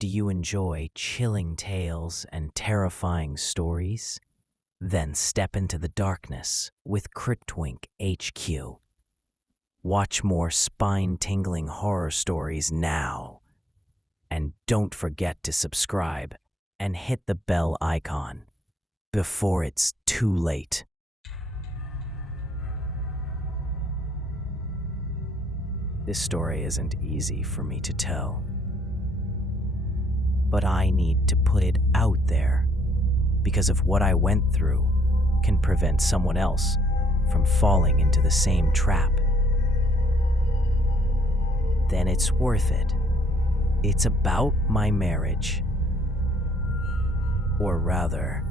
Do you enjoy chilling tales and terrifying stories? Then step into the darkness with CryptwinkHQ. Watch more spine-tingling horror stories now. And don't forget to subscribe and hit the bell icon before it's too late. This story isn't easy for me to tell, but I need to put it out there because of what I went through can prevent someone else from falling into the same trap. Then it's worth it. It's about my marriage. Or rather,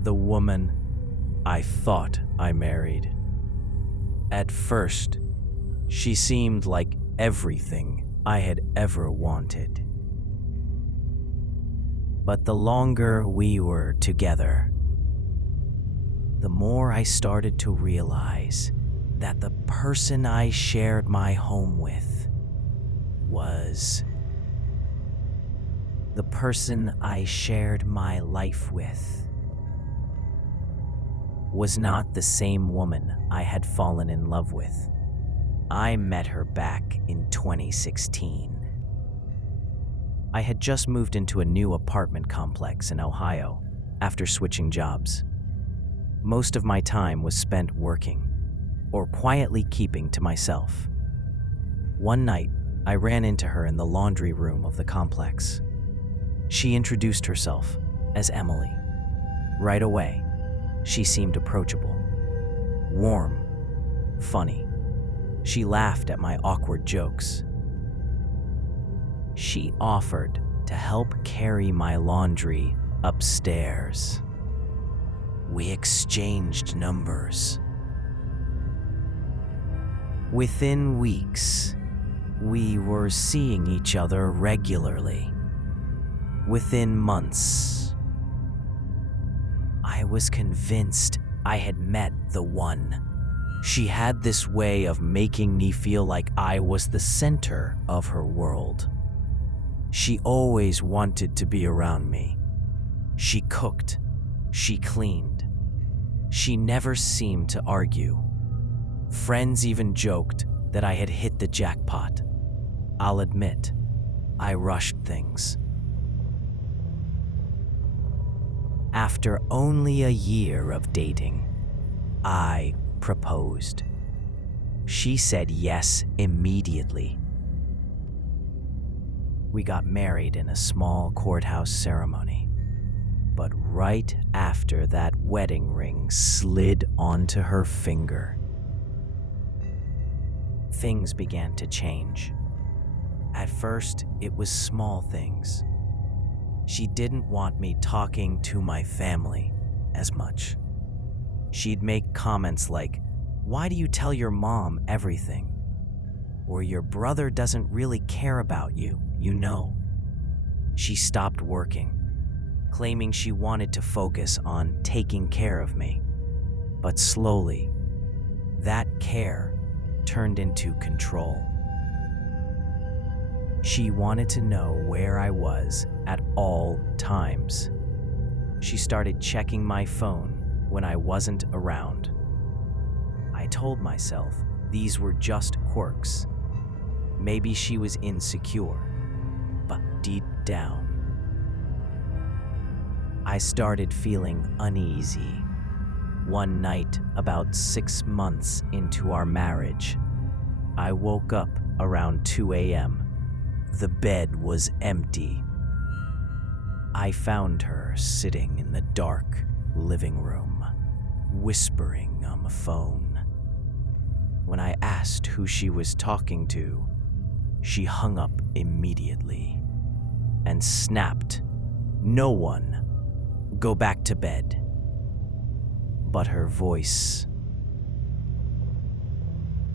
the woman I thought I married. At first, she seemed like everything I had ever wanted. But the longer we were together, the more I started to realize that the person I shared my home with was the person I shared my life with was not the same woman I had fallen in love with. I met her back in 2016. I had just moved into a new apartment complex in Ohio after switching jobs. Most of my time was spent working or quietly keeping to myself. One night, I ran into her in the laundry room of the complex. She introduced herself as Emily. Right away, she seemed approachable, warm, funny. She laughed at my awkward jokes. She offered to help carry my laundry upstairs. We exchanged numbers. Within weeks, we were seeing each other regularly. Within months, I was convinced I had met the one. She had this way of making me feel like I was the center of her world. She always wanted to be around me. She cooked. She cleaned. She never seemed to argue. Friends even joked that I had hit the jackpot. I'll admit, I rushed things. After only a year of dating, I proposed. She said yes immediately. We got married in a small courthouse ceremony, but right after that wedding ring slid onto her finger, things began to change. At first, it was small things. She didn't want me talking to my family as much. She'd make comments like, "Why do you tell your mom everything?" Or "Your brother doesn't really care about you, you know." She stopped working, claiming she wanted to focus on taking care of me. But slowly, that care turned into control. She wanted to know where I was at all times. She started checking my phone when I wasn't around. I told myself these were just quirks. Maybe she was insecure, but deep down, I started feeling uneasy. One night, about 6 months into our marriage, I woke up around 2 a.m. The bed was empty. I found her sitting in the dark living room, whispering on the phone. When I asked who she was talking to, she hung up immediately and snapped, "No one, go back to bed." But her voice,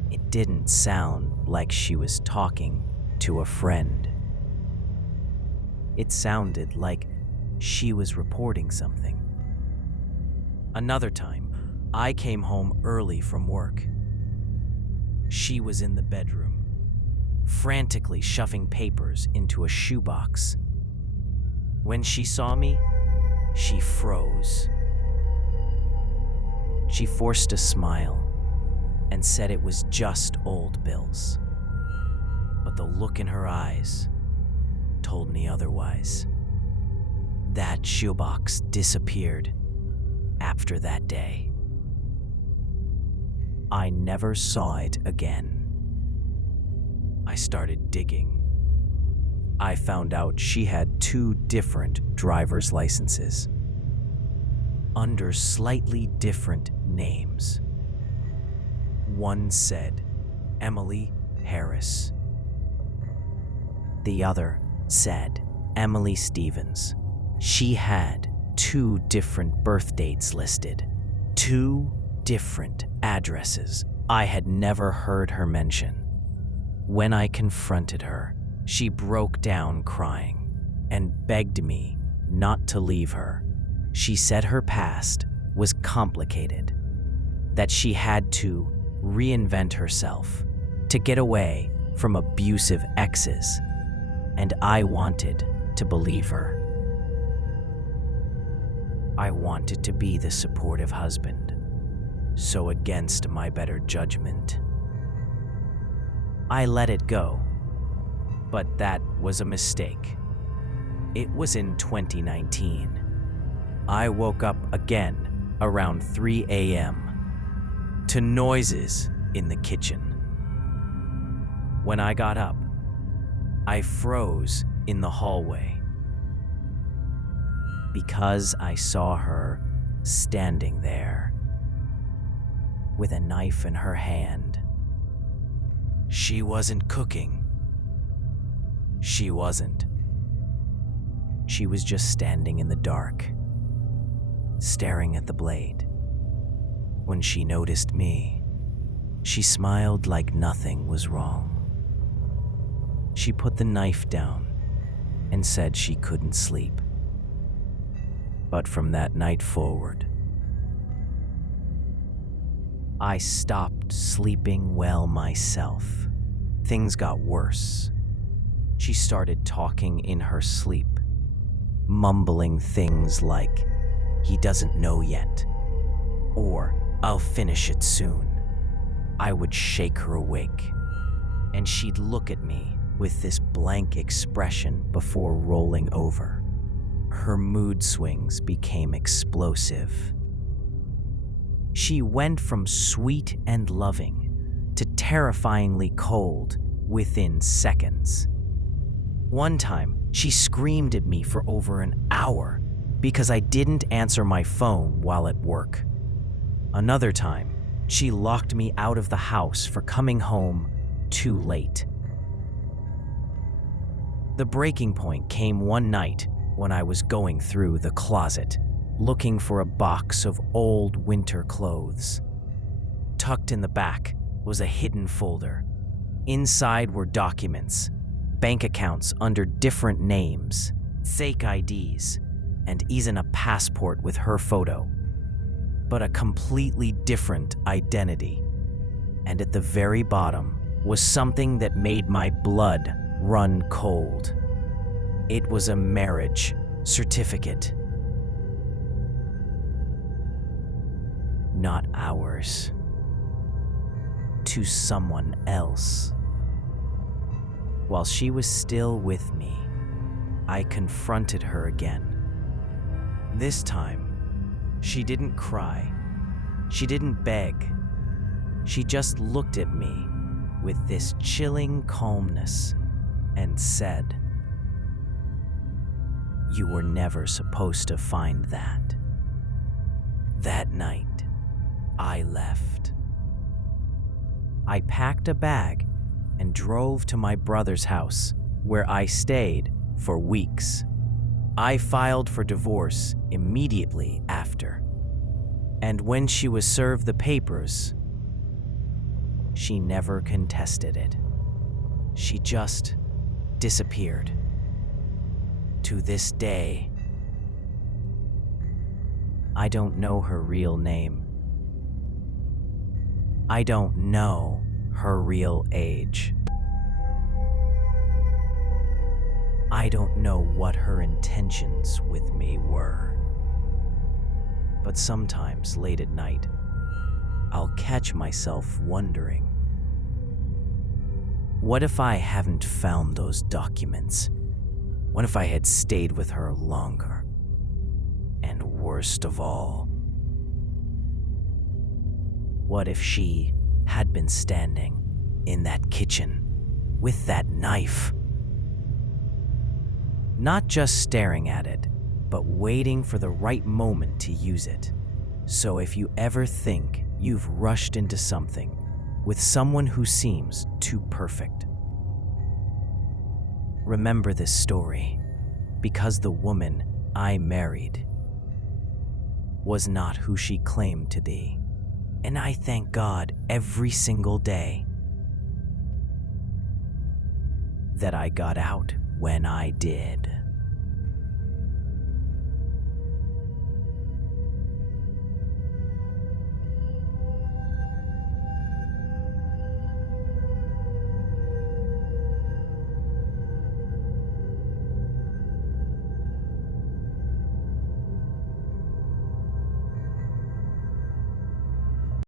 it didn't sound like she was talking to a friend. It sounded like she was reporting something. Another time, I came home early from work. She was in the bedroom, frantically shoving papers into a shoebox. When she saw me, she froze. She forced a smile and said it was just old bills. But the look in her eyes told me otherwise. That shoebox disappeared after that day. I never saw it again. I started digging. I found out she had 2 different driver's licenses under slightly different names. One said Emily Harris. The other said Emily Stevens. She had 2 different birth dates listed, 2 different addresses I had never heard her mention. When I confronted her, she broke down crying and begged me not to leave her. She said her past was complicated, that she had to reinvent herself to get away from abusive exes, and I wanted to believe her. I wanted to be the supportive husband, so against my better judgment, I let it go. But that was a mistake. It was in 2019. I woke up again around 3 a.m. to noises in the kitchen. When I got up, I froze in the hallway because I saw her standing there with a knife in her hand. She wasn't cooking. She wasn't. She was just standing in the dark, staring at the blade. When she noticed me, she smiled like nothing was wrong. She put the knife down and said she couldn't sleep. But from that night forward, I stopped sleeping well myself. Things got worse. She started talking in her sleep, mumbling things like, "He doesn't know yet," or "I'll finish it soon." I would shake her awake, and she'd look at me with this blank expression before rolling over. Her mood swings became explosive. She went from sweet and loving to terrifyingly cold within seconds. One time, she screamed at me for over an hour because I didn't answer my phone while at work. Another time, she locked me out of the house for coming home too late. The breaking point came one night when I was going through the closet, looking for a box of old winter clothes. Tucked in the back was a hidden folder. Inside were documents, bank accounts under different names, fake IDs, and even a passport with her photo, but a completely different identity. And at the very bottom was something that made my blood run cold. It was a marriage certificate. Not ours. To someone else. While she was still with me, I confronted her again. This time, she didn't cry. She didn't beg. She just looked at me with this chilling calmness and said, "You were never supposed to find that." That night, I left. I packed a bag and drove to my brother's house, where I stayed for weeks. I filed for divorce immediately after. And when she was served the papers, she never contested it. She just disappeared. To this day, I don't know her real name. I don't know her real age. I don't know what her intentions with me were. But sometimes late at night, I'll catch myself wondering, what if I haven't found those documents? What if I had stayed with her longer? And worst of all, what if she had been standing in that kitchen with that knife? Not just staring at it, but waiting for the right moment to use it. So if you ever think you've rushed into something with someone who seems too perfect, remember this story, because the woman I married was not who she claimed to be. And I thank God every single day that I got out when I did.